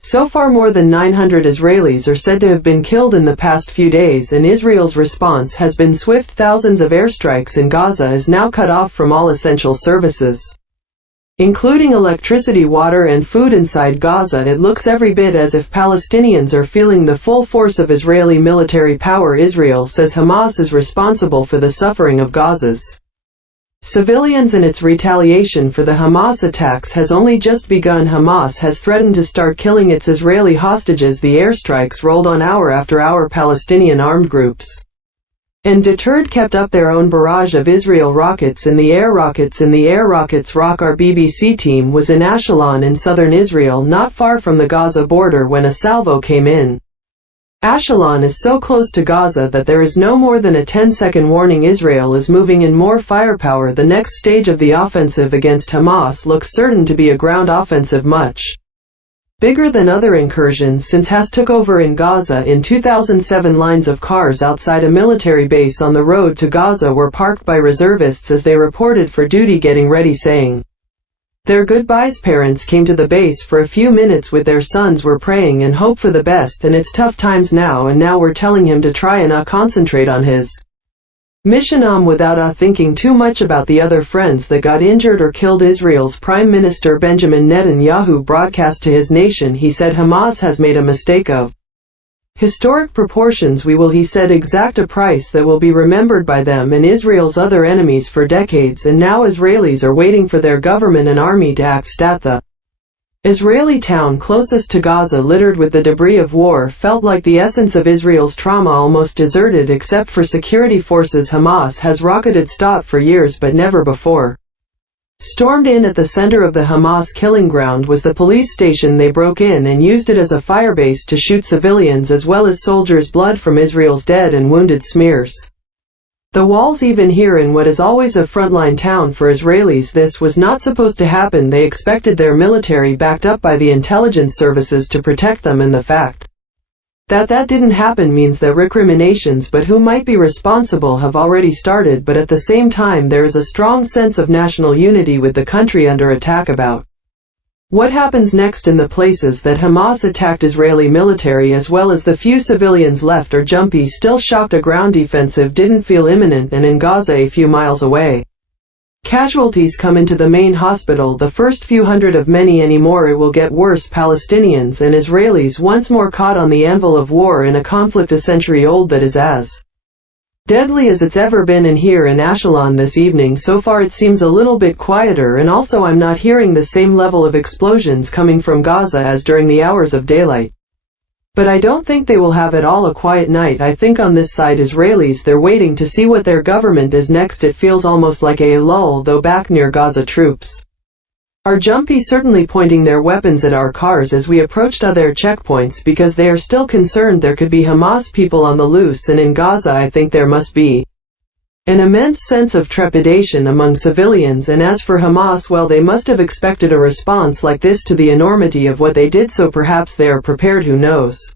So far more than 900 Israelis are said to have been killed in the past few days, and Israel's response has been swift. Thousands of airstrikes in Gaza is now cut off from all essential services, including electricity, water and food inside Gaza. It looks every bit as if Palestinians are feeling the full force of Israeli military power. Israel says Hamas is responsible for the suffering of Gaza's civilians, and its retaliation for the Hamas attacks has only just begun. Hamas has threatened to start killing its Israeli hostages. The airstrikes rolled on hour after hour. Palestinian armed groups and deterred kept up their own barrage of Israel rockets in the air. Rock. Our BBC team was in Ashdod in southern Israel, not far from the Gaza border, when a salvo came in. Ashdod is so close to Gaza that there is no more than a 10-second warning. Israel is moving in more firepower. The next stage of the offensive against Hamas looks certain to be a ground offensive, much bigger than other incursions since Hamas took over in Gaza in 2007. Lines of cars outside a military base on the road to Gaza were parked by reservists as they reported for duty, getting ready, saying their goodbyes. Parents came to the base for a few minutes with their sons, were praying and hope for the best, and it's tough times now, and now we're telling him to try and concentrate on his mission without thinking too much about the other friends that got injured or killed. Israel's Prime Minister Benjamin Netanyahu broadcast to his nation. He said Hamas has made a mistake of historic proportions. We will, he said, exact a price that will be remembered by them and Israel's other enemies for decades, and now Israelis are waiting for their government and army to act. The Israeli town closest to Gaza, littered with the debris of war, felt like the essence of Israel's trauma, almost deserted except for security forces. Hamas has rocketed stop for years but never before stormed in. At the center of the Hamas killing ground was the police station. They broke in and used it as a firebase to shoot civilians as well as soldiers. Blood from Israel's dead and wounded smears the walls, even here in what is always a frontline town for Israelis. This was not supposed to happen. They expected their military, backed up by the intelligence services, to protect them, and the fact that didn't happen means that recriminations, but who might be responsible, have already started. But at the same time there is a strong sense of national unity with the country under attack about what happens next in the places that Hamas attacked. Israeli military as well as the few civilians left are jumpy, still shocked. A ground defensive didn't feel imminent, and in Gaza, a few miles away, casualties come into the main hospital, the first few hundred of many. Anymore it will get worse. Palestinians and Israelis once more caught on the anvil of war in a conflict a century old that is as deadly as it's ever been. And here in Ashdod this evening, so far it seems a little bit quieter, and also I'm not hearing the same level of explosions coming from Gaza as during the hours of daylight. But I don't think they will have at all a quiet night. I think on this side Israelis, they're waiting to see what their government is next. It feels almost like a lull, though back near Gaza troops are jumpy, certainly pointing their weapons at our cars as we approached other checkpoints, because they are still concerned there could be Hamas people on the loose. And in Gaza I think there must be an immense sense of trepidation among civilians, and as for Hamas, well, they must have expected a response like this to the enormity of what they did, so perhaps they are prepared, who knows.